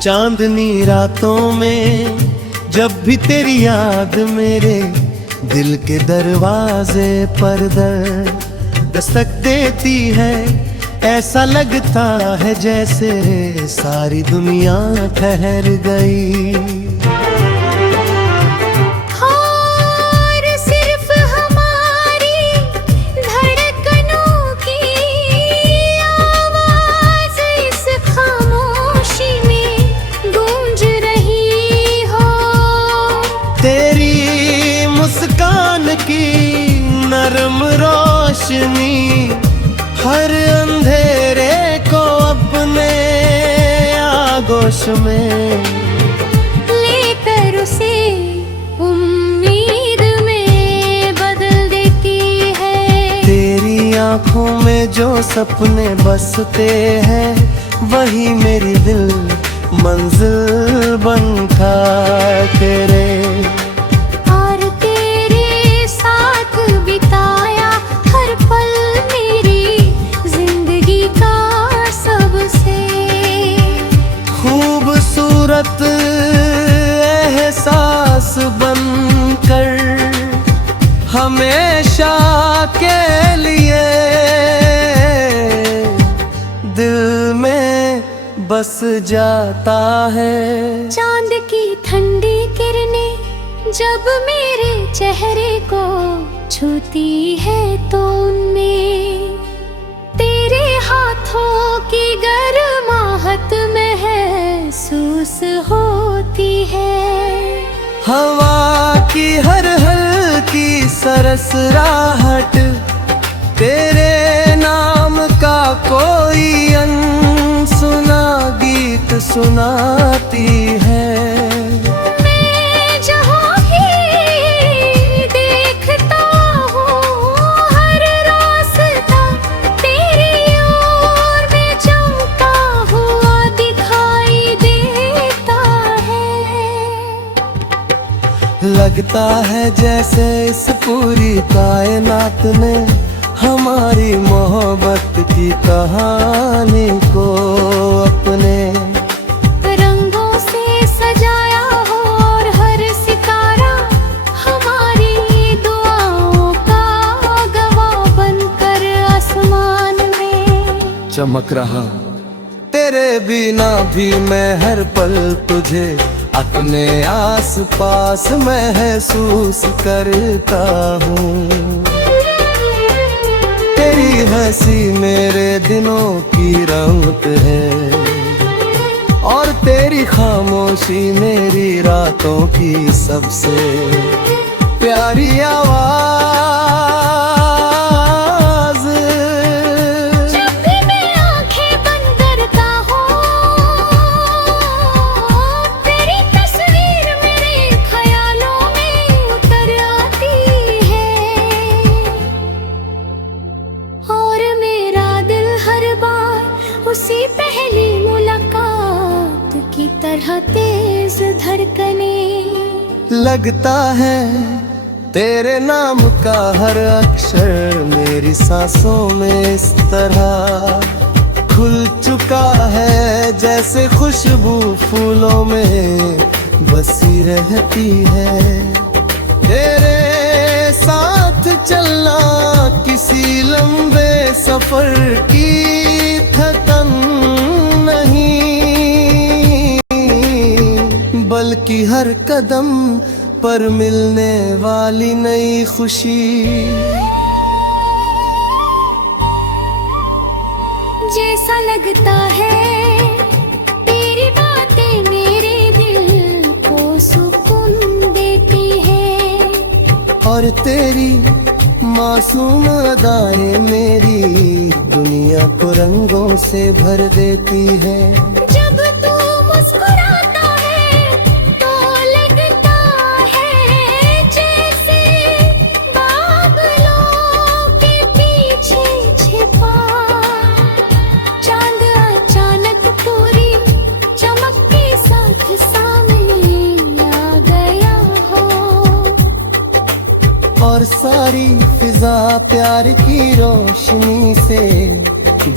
चांदनी रातों में जब भी तेरी याद मेरे दिल के दरवाजे पर दस्तक देती है, ऐसा लगता है जैसे सारी दुनिया ठहर गई। नरम रोशनी हर अंधेरे को अपने आगोश में लेकर उसे उम्मीद में बदल देती है। तेरी आंखों में जो सपने बसते हैं वही मेरी दिल मंजिल बनता तेरे। खूबसूरत एहसास बनकर हमेशा के लिए दिल में बस जाता है। चांद की ठंडी किरणें जब मेरे चेहरे को छूती है तो उनमें तेरे हाथों की गर्माहट महसूस होती है। हवा की हर हल्की सरसराहट तेरे नाम का कोई अनसुना गीत सुनाती है। लगता है जैसे इस पूरी कायनात ने हमारी मोहब्बत की कहानी को अपने रंगों से सजाया हो और हर सितारा हमारी दुआओं का गवाह बनकर आसमान में चमक रहा। तेरे बिना भी मैं हर पल तुझे अपने आसपास महसूस करता हूँ। तेरी हंसी मेरे दिनों की रौनक है और तेरी खामोशी मेरी रातों की सबसे प्यारी आवाज। उसी पहली मुलाकात की तरह तेज धड़कने लगता है तेरे नाम का हर अक्षर मेरी सांसों में इस तरह खुल चुका है जैसे खुशबू फूलों में बसी रहती है। तेरे साथ चलना किसी लंबे सफर की थकन नहीं, बल्कि हर कदम पर मिलने वाली नई खुशी। जैसा लगता है तेरी बातें मेरे दिल को सुकून देती है और तेरी मासूम अदाएं मेरी दुनिया को रंगों से भर देती है। जब तू मुस्कुराता है तो लगता है जैसे बादलों के पीछे छिपा चांद अचानक पूरी चमक के साथ सामने आ गया हो और सारी फिजा प्यार की रोशनी से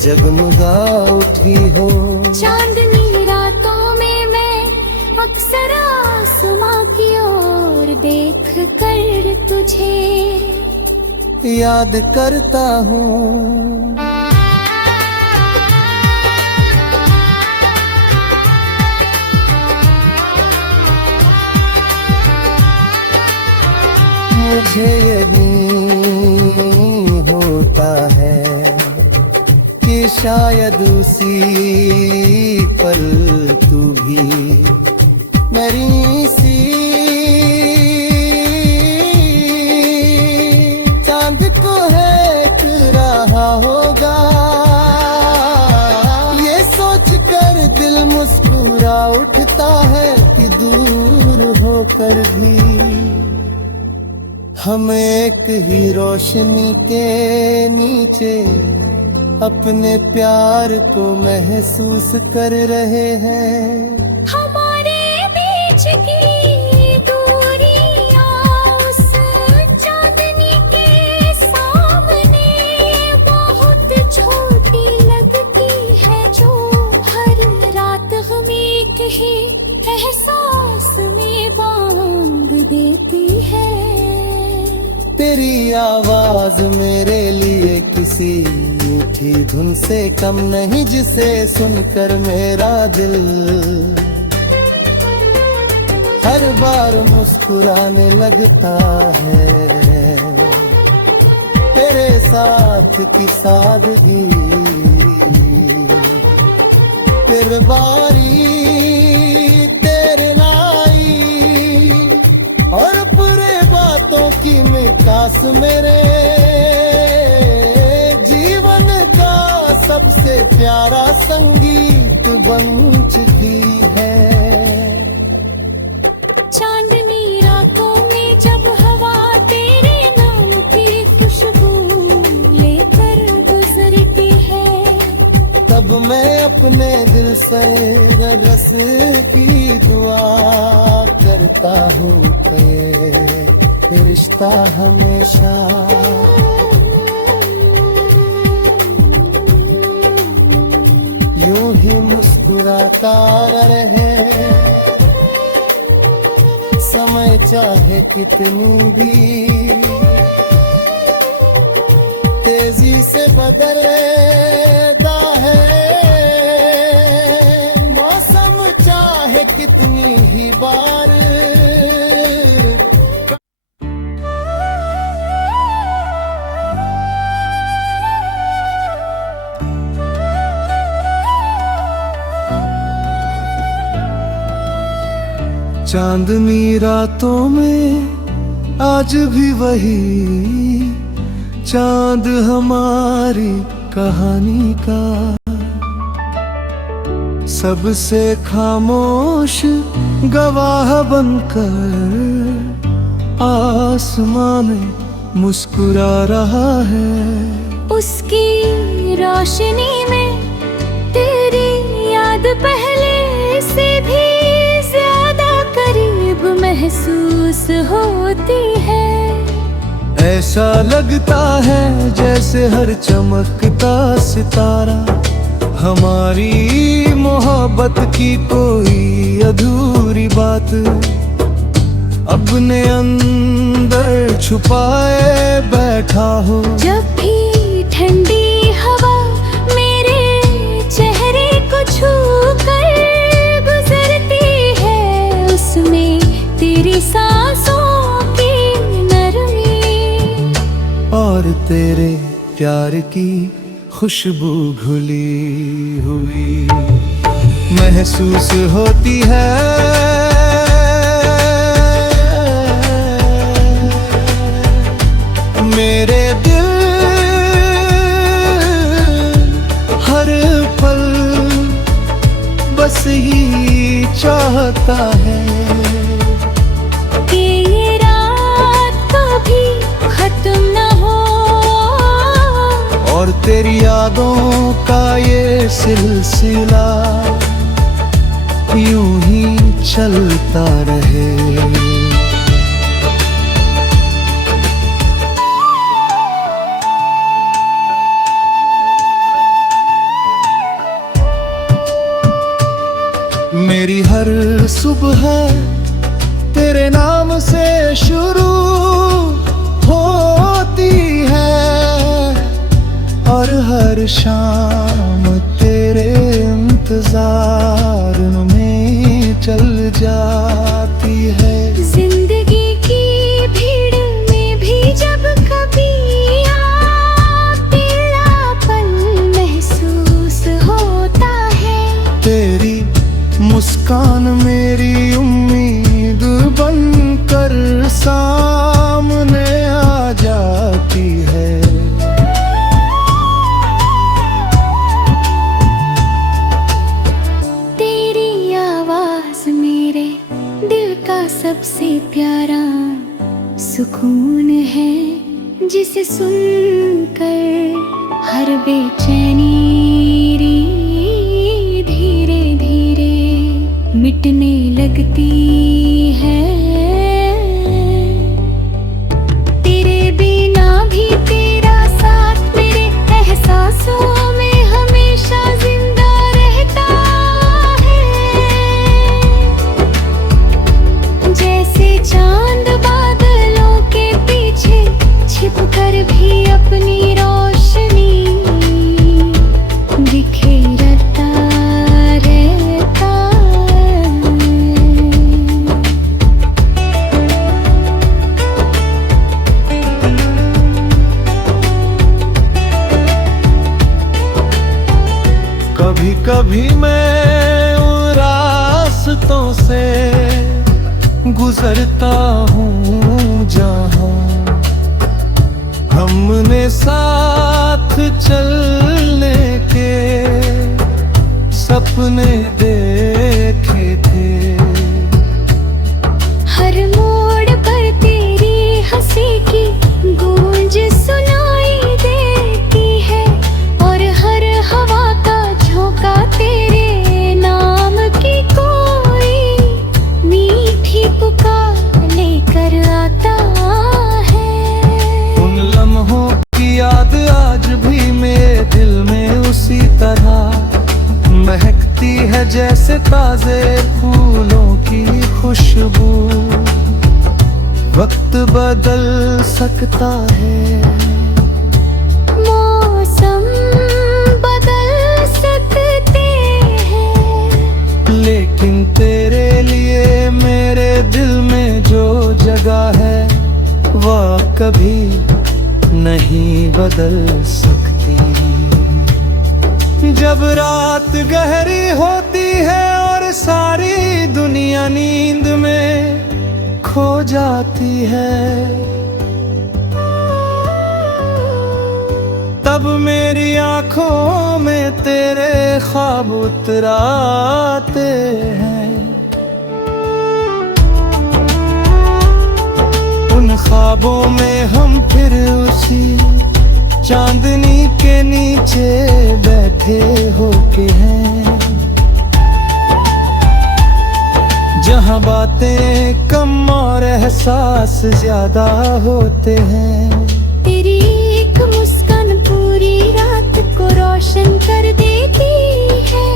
जगमगा उठी हो। चांदनी रातों में अक्सर आसमां की ओर देख कर तुझे याद करता हूँ। मुझे यकीन होता है कि शायद उसी पल तू भी मेरी सी चांद को देख रहा होगा। ये सोच कर दिल मुस्कुरा उठता है कि दूर होकर भी हम एक ही रोशनी के नीचे अपने प्यार को महसूस कर रहे हैं। हमारे बीच की दूरियां उस चांदनी के सामने बहुत छोटी लगती है, जो हर रात हमें कहीं एहसास में बांध देती है। तेरी आवाज मेरे लिए किसी मीठी धुन से कम नहीं, जिसे सुनकर मेरा दिल हर बार मुस्कुराने लगता है। तेरे साथ की सादगी फिर बारी तेरे लाई और पूरे बातों की मिठास मेरे जीवन का सबसे प्यारा संगीत बन चुकी है। चांदनी रातों में जब हवा तेरे नाम की खुशबू लेकर गुजरती है, तब मैं अपने दिल से रस की दुआ करता हूँ कि ये रिश्ता हमेशा यूं ही मुस्कुराता रहे। समय चाहे कितनी भी तेजी से बदलता है, मौसम चाहे कितनी ही बार चांदनी रातों में आज भी वही चांद हमारी कहानी का सबसे खामोश गवाह बनकर आसमान में मुस्कुरा रहा है। उसकी रोशनी में तेरी याद पहले से भी ज्यादा करीब महसूस होती है। ऐसा लगता है जैसे हर चमकता सितारा हमारी मोहब्बत की कोई अधूरी बात अपने अंदर छुपाए बैठा हो। जब भी ठंडी हवा मेरे चेहरे को छू कर गुजरती है, उसमें तेरी सांसों की नरमी और तेरे प्यार की खुशबू घुली हुई महसूस होती है। मेरे दिल हर पल बस ही चाहता है कि ये रात कभी खत्म न हो और तेरी यादों का ये सिलसिला यूं ही चलता रहे। मेरी हर सुबह सामने आ जाती है। तेरी आवाज मेरे दिल का सबसे प्यारा सुकून है, जिसे सुनकर हर बेचैनी धीरे धीरे मिटने लगती है। तेरे बिना भी तेरा साथ मेरे एहसासों में हमेशा जिंदा रहता है। जैसे चांद बादलों के पीछे छिपकर भी अपनी रोशनी बिखेरता रहता है। कभी कभी मैं उन रास्तों से गुजरता हूँ जहाँ हमने साथ चलने के सपने देखे थे। हर मोड़ पर तेरी हंसी की गूंज सुनाई देती है, और हर हवा का झोंका तेरे नाम की कोई मीठी पुकार लेकर आता है। उन लम्हों की याद आज भी मेरे दिल में उसी तरह महकती है, जैसे ताजे फूलों की खुशबू। वक्त बदल सकता है, मौसम बदल सकते हैं, लेकिन तेरे लिए मेरे दिल में जो जगह है वह कभी नहीं बदल सकती। जब रात गहरी होती है और सारी दुनिया नींद में खो जाती है, तब मेरी आंखों में तेरे ख्वाब उतर आते हैं। उन ख्वाबों में हम फिर उसी चांदनी के नीचे बैठे होके हैं, जहाँ बातें कम और एहसास ज्यादा होते हैं। तेरी एक मुस्कान पूरी रात को रोशन कर देती है,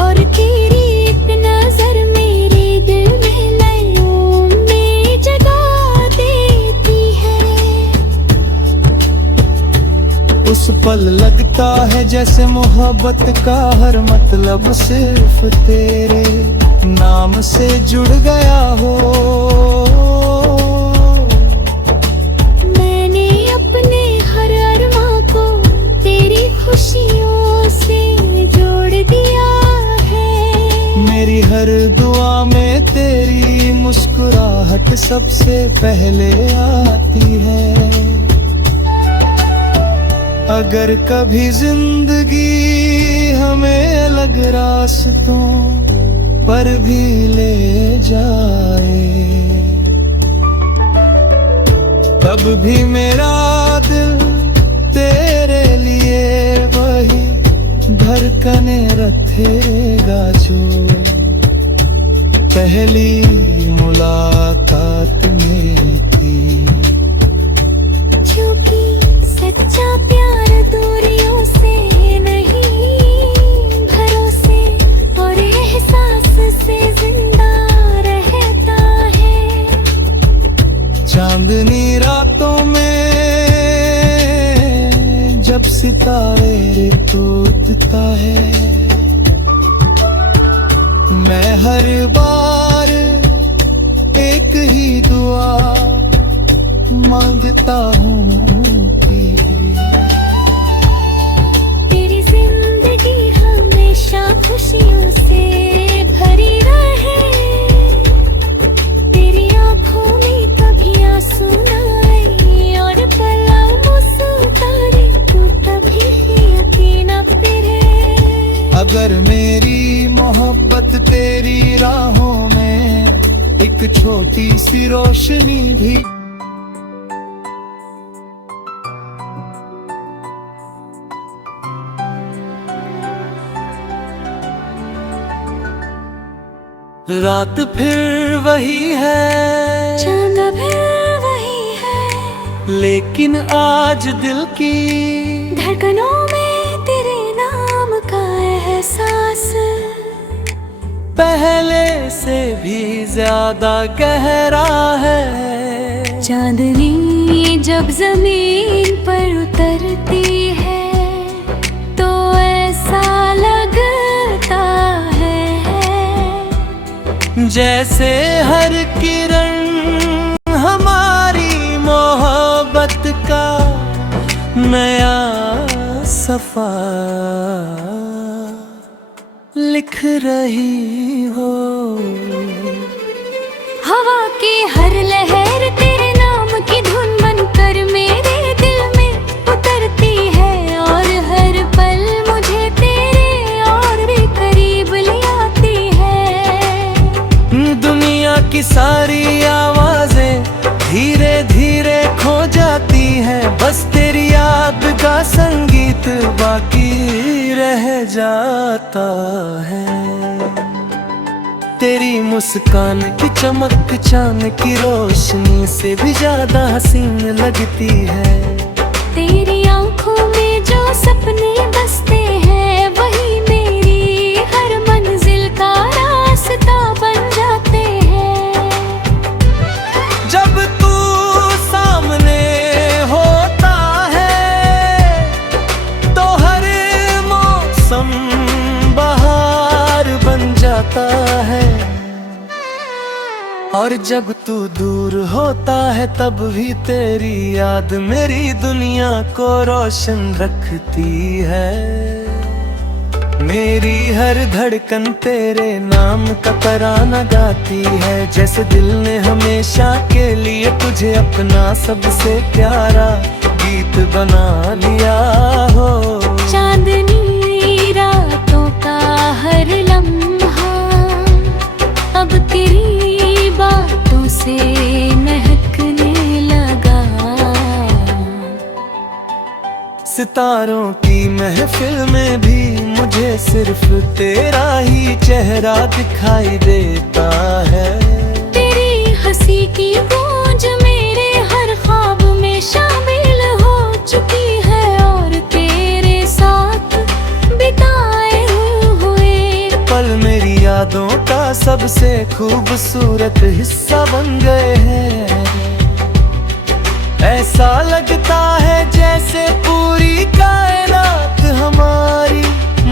और तेरी एक नजर मेरे दिल में लयों में जगा देती है। उस पल लगता है जैसे मोहब्बत का हर मतलब सिर्फ तेरे नाम से जुड़ गया हो। मैंने अपने हर अरमां को तेरी खुशियों से जोड़ दिया है। मेरी हर दुआ में तेरी मुस्कुराहट सबसे पहले आती है। अगर कभी जिंदगी हमें अलग रास्तों पर भी ले जाए, तब भी मेरा दिल तेरे लिए वही धड़कने रखेगा जो पहली मुलाकात में थी। क्योंकि सच्चा प्यार दूरियों से नहीं, भरोसे और एहसास से जिंदा रहता है। चांदनी रातों में जब सितारे टूटता है, मैं हर बार एक ही दुआ मांगता हूँ कि तेरी जिंदगी हमेशा खुशियों से भरी रहे। तेरी आंखों में कभी छोटी सी रोशनी भी। रात फिर वही है, चांद फिर वही है, लेकिन आज दिल की धड़कनों में तेरे नाम का एहसास पहले से भी ज्यादा गहरा है। चांदनी जब जमीन पर उतरती है तो ऐसा लगता है जैसे हर किरण हमारी मोहब्बत का नया सफा लिख रही हो। हवा की हर लहर तेरे नाम की धुन बनकर मेरे दिल में उतरती है, और हर पल मुझे तेरे और भी करीब ले आती है। दुनिया की सारी आवाजें धीरे धीरे खो जाती है, बस तेरी याद का संगीत बाकी रह जाता है। तेरी मुस्कान की चमक चांद की रोशनी से भी ज्यादा हसीन लगती है। तेरी आंखों में जो सपने बसते हैं वही मेरी हर मंजिल का रास्ता बन जाते हैं। जब तू सामने होता है तो हर मौसम बहार बन जाता है, और जब तू दूर होता है तब भी तेरी याद मेरी दुनिया को रोशन रखती है। मेरी हर धड़कन तेरे नाम का तराना गाती है, जैसे दिल ने हमेशा के लिए तुझे अपना सबसे प्यारा गीत बना लिया हो। चांदनी रातों का हर लम्हा अब तेरी बातों से महकने लगा। सितारों की महफिल में भी मुझे सिर्फ तेरा ही चेहरा दिखाई देता है। तेरी हंसी की गूंज मेरे हर ख्वाब में शामिल हो चुकी है, और तेरे साथ बिताए हुए पल मेरी यादों का सबसे खूबसूरत हिस्सा बन गए हैं। ऐसा लगता है जैसे पूरी कायनात हमारी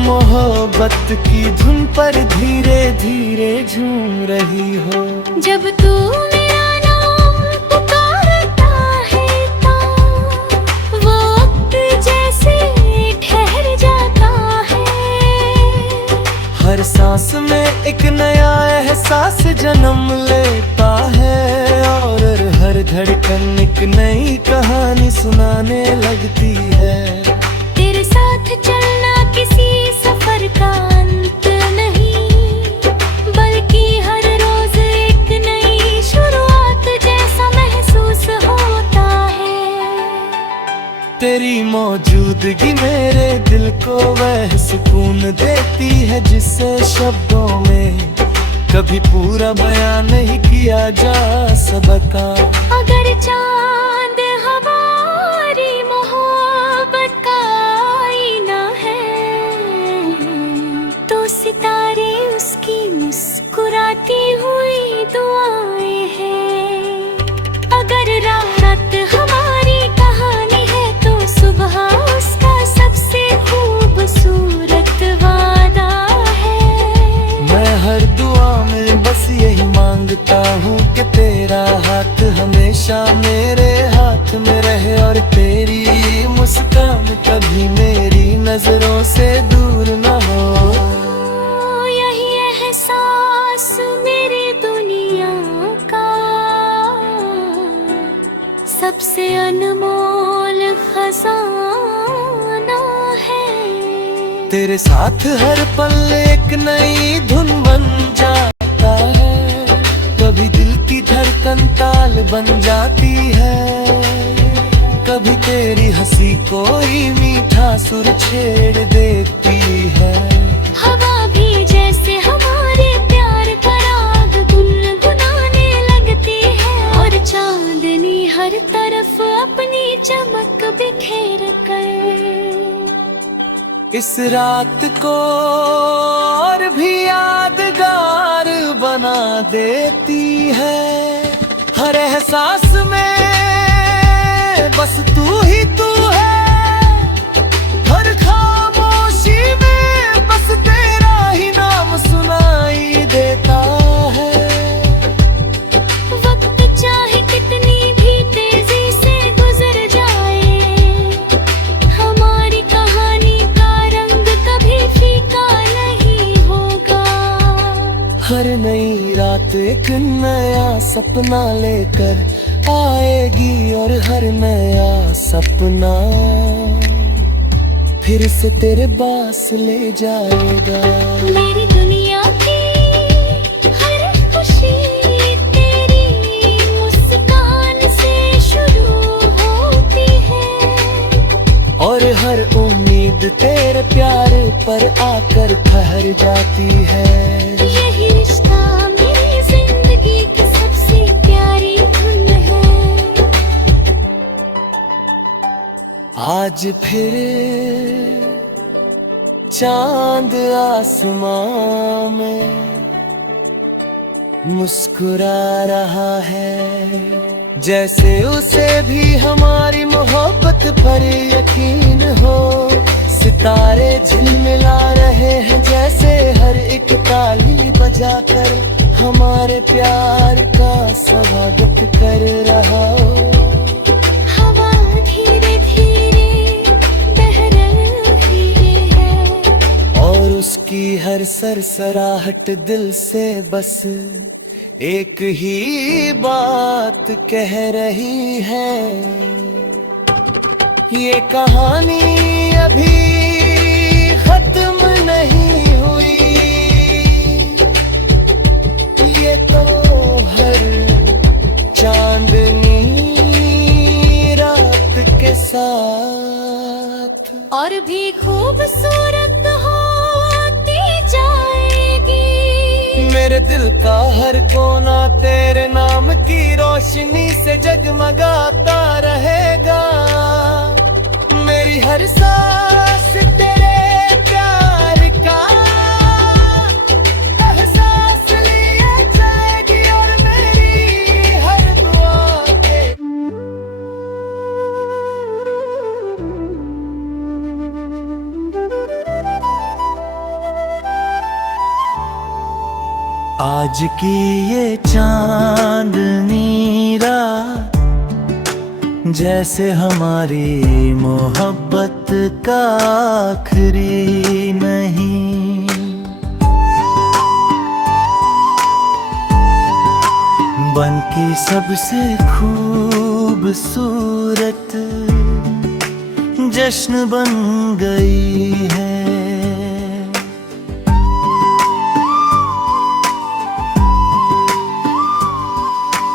मोहब्बत की धुन पर धीरे धीरे झूम रही हो। जब तू मेरा नाम पुकारता है तो वो वक्त जैसे ठहर जाता है। हर सांस में एक नया एहसास जन्म लेता है, और हर धड़कन एक नई कहानी सुनाने लगती है। तेरे साथ चलना किसी सफर का अंत नहीं, बल्कि हर रोज एक नई शुरुआत जैसा महसूस होता है। तेरी मौजूदगी मेरे दिल को वह सुकून देती है जिससे शब्दों में कभी पूरा बयान नहीं किया जा सकता। अगर चांद हमारी मोहब्बत का आईना है तो सितारे उसकी मुस्कुराती हुई दुआएं हैं। अगर रात हमारी कहानी है तो सुबह उसका सबसे खूबसूरत वादा है। मैं हर दुआ में बस यही मांगता हूँ कि तेरा हाथ हमेशा मेरे हाथ में रहे, और तेरी मुस्कान कभी मेरी नजरों से दूर न हो। यही एहसास मेरी दुनिया का सबसे अनमोल खजाना है। तेरे साथ हर पल एक नई धुन बन जाता है, कभी दिल की धड़कन ताल बन जाती है। कभी तेरी हंसी कोई मीठा सुर छेड़ देती है। हवा भी जैसे हमारे प्यार का राग गुनगुनाने लगती है। और चांदनी हर तरफ अपनी चमक बिखेर कर इस रात को और भी यादगार बना देती है। हर एहसास में बस तू ही तू है। हर खामोशी में बस तेरा ही नाम सुनाई देता है। वक्त चाहे कितनी भी तेजी से गुजर जाए, हमारी कहानी का रंग कभी फीका नहीं होगा। हर नई रात एक नया सपना लेकर आएगी और हर नया सपना फिर से तेरे पास ले जाएगा। मेरी दुनिया की हर खुशी तेरी मुस्कान से शुरू होती है। और हर उम्मीद तेरे प्यार पर आकर ठहर जाती है। यही रिश्ता मेरी जिंदगी की सबसे प्यारी धुन है। आज फिर चांद आसमां में मुस्कुरा रहा है। जैसे उसे भी हमारी मोहब्बत पर यकीन हो। सितारे झिलमिला रहे हैं जैसे हर एक ताली बजाकर हमारे प्यार का स्वागत कर रहा हो। हवा धीरे धीरे बह रही है और उसकी हर सरसराहट दिल से बस एक ही बात कह रही है। ये कहानी अभी खत्म नहीं हुई। ये तो हर चांदनी रात के साथ और भी खूबसूरत होती जाएगी। मेरे दिल का हर कोना तेरे नाम की रोशनी से जगमगाता रहेगा। मेरी हर सांस तेरे प्यार का एहसास लिए जाएगी और मेरी हर दुआ के आज की ये चांदनी रात जैसे हमारी मोहब्बत का आखिरी नहीं। बन की सबसे खूबसूरत जश्न बन गई है।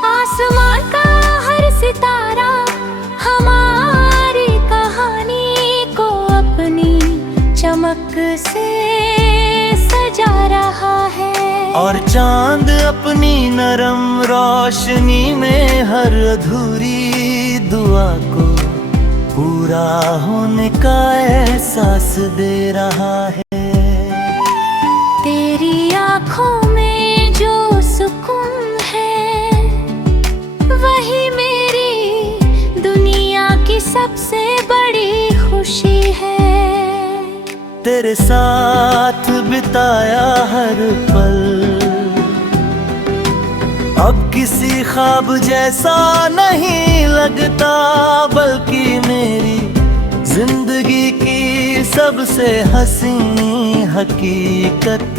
आसमां का हर सितारा हमारी कहानी को अपनी चमक से सजा रहा है। और चांद अपनी नरम रोशनी में हर अधूरी दुआ को पूरा होने का एहसास दे रहा है। तेरी आँखों में जो सुकून है वही मेरी दुनिया की सबसे बड़ी खुशी है। तेरे साथ बिताया हर पल अब किसी ख्वाब जैसा नहीं लगता, बल्कि मेरी जिंदगी की सबसे हसीन हकीकत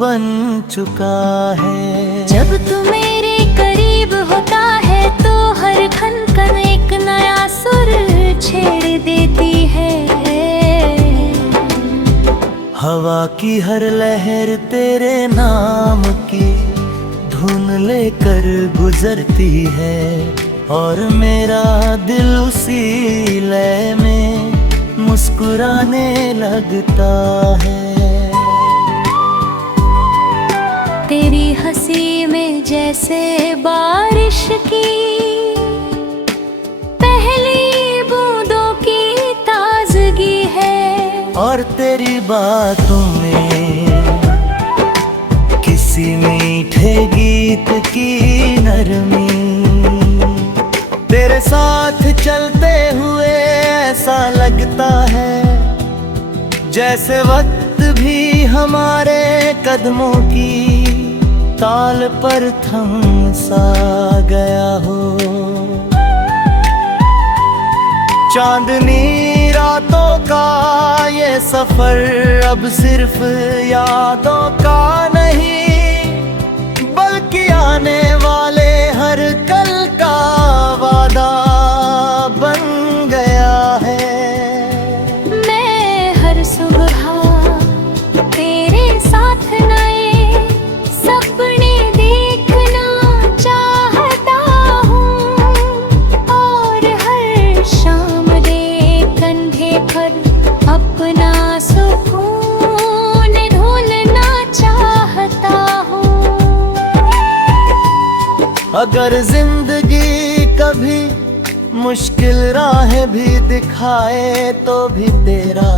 बन चुका है। जब तू मेरे करीब होता है तो हर खनखन एक नया सुर छेड़ देती है। हवा की हर लहर तेरे नाम की धुन लेकर गुजरती है और मेरा दिल उसी लय में मुस्कुराने लगता है। तेरी हंसी में जैसे बारिश की पहली बूंदों की ताजगी है, और तेरी बातों में किसी मीठे गीत की नरमी। तेरे साथ चलते हुए ऐसा लगता है जैसे वक्त भी हमारे कदमों की ताल पर थम सा गया हो। चांदनी रातों का ये सफर अब सिर्फ यादों का नहीं, बल्कि आने वाले हर कल का वादा बन गया है। मैं हर सुबह तेरे साथ नए सपने देखना चाहता हूँ, और हर शाम दे कंधे पर अपना सुकून ढूंढना चाहता हूँ। अगर जिंदगी कभी मुश्किल राहें भी दिखाए तो भी तेरा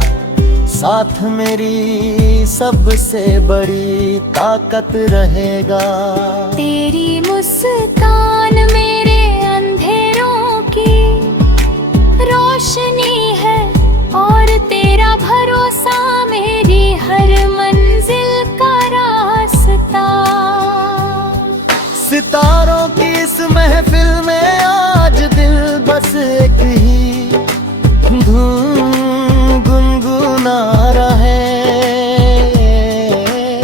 साथ मेरी सबसे बड़ी ताकत रहेगा। तेरी मुस्कान मेरे अंधेरों की रोशनी है, और तेरा भरोसा मेरी हर मंजिल का रास्ता। सितारों की इस महफिल में आज दिल बस एक ही धुन गुनगुना रहा है।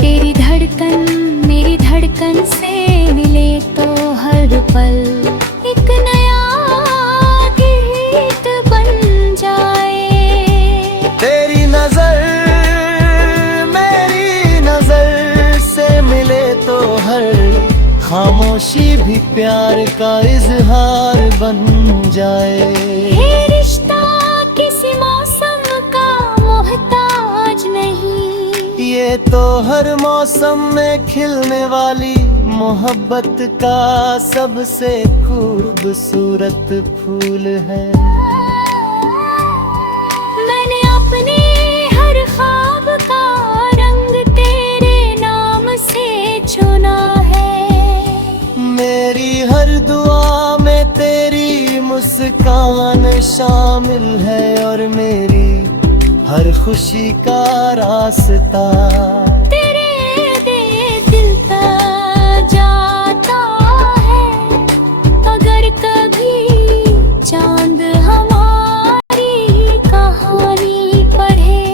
तेरी धड़कन मेरी धड़कन से मिले तो हर पल एक नया गीत बन जाए। तेरी नजर मेरी नजर से मिले तो हर खामोशी भी प्यार का इजहार बन जाए। ये रिश्ता किसी मौसम का मोहताज नहीं, ये तो हर मौसम में खिलने वाली मोहब्बत का सबसे खूबसूरत फूल है। मैंने अपने हर ख्वाब का रंग तेरे नाम से चुना है। मेरी हर दुआ में तेरी मुस्कान शामिल है, और मेरी हर खुशी का रास्ता तेरे दिल तक जाता है। अगर कभी चांद हमारी कहानी पढ़े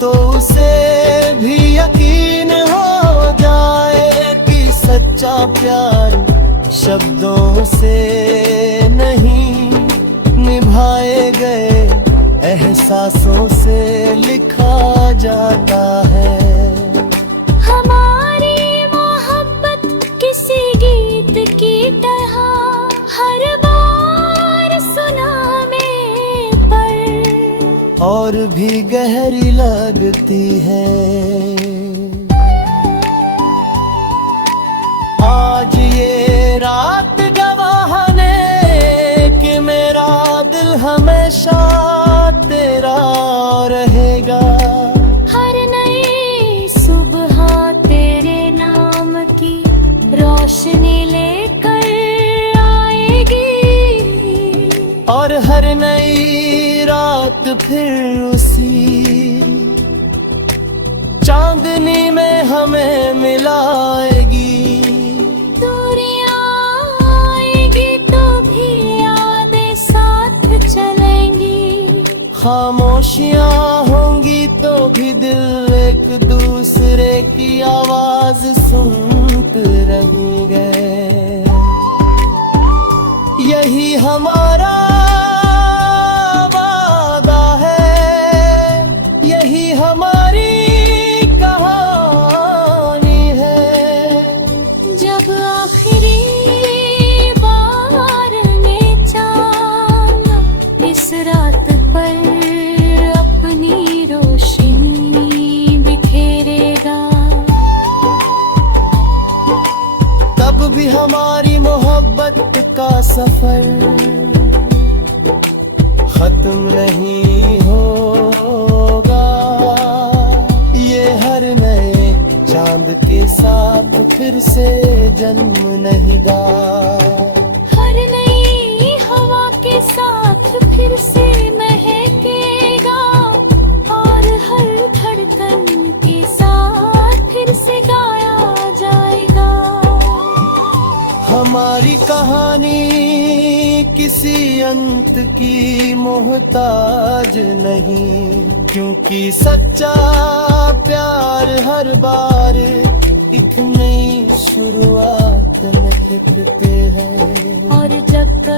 तो उसे भी यकीन हो जाए कि सच्चा प्यार शब्दों से नहीं, निभाए गए एहसासों से लिखा जाता है। हमारी मोहब्बत किसी गीत की तरह हर बार सुनाने पर और भी गहरी लगती है। आज ये रात गवाह ने कि मेरा दिल हमेशा तेरा रहेगा। हर नई सुबह तेरे नाम की रोशनी लेकर आएगी, और हर नई रात फिर उसी चांदनी में हमें मिलाएगी। दूरियां आएगी तो भी यादें साथ चलेंगी, खामोशियां होंगी तो भी दिल एक दूसरे की आवाज सुनते रहेंगे। यही हमारा वादा है, यही हमारी कहानी है। जब सफर खत्म नहीं होगा, ये हर नए चांद के साथ फिर से जन्म नहीं गा। हर नई हवा के साथ फिर से महकेगा, और हर धड़कन के साथ फिर से गाया जाएगा। हमारी कहानी किसी अंत की मोहताज नहीं, क्योंकि सच्चा प्यार हर बार एक नई शुरुआत में खिलते हैं। और जब तक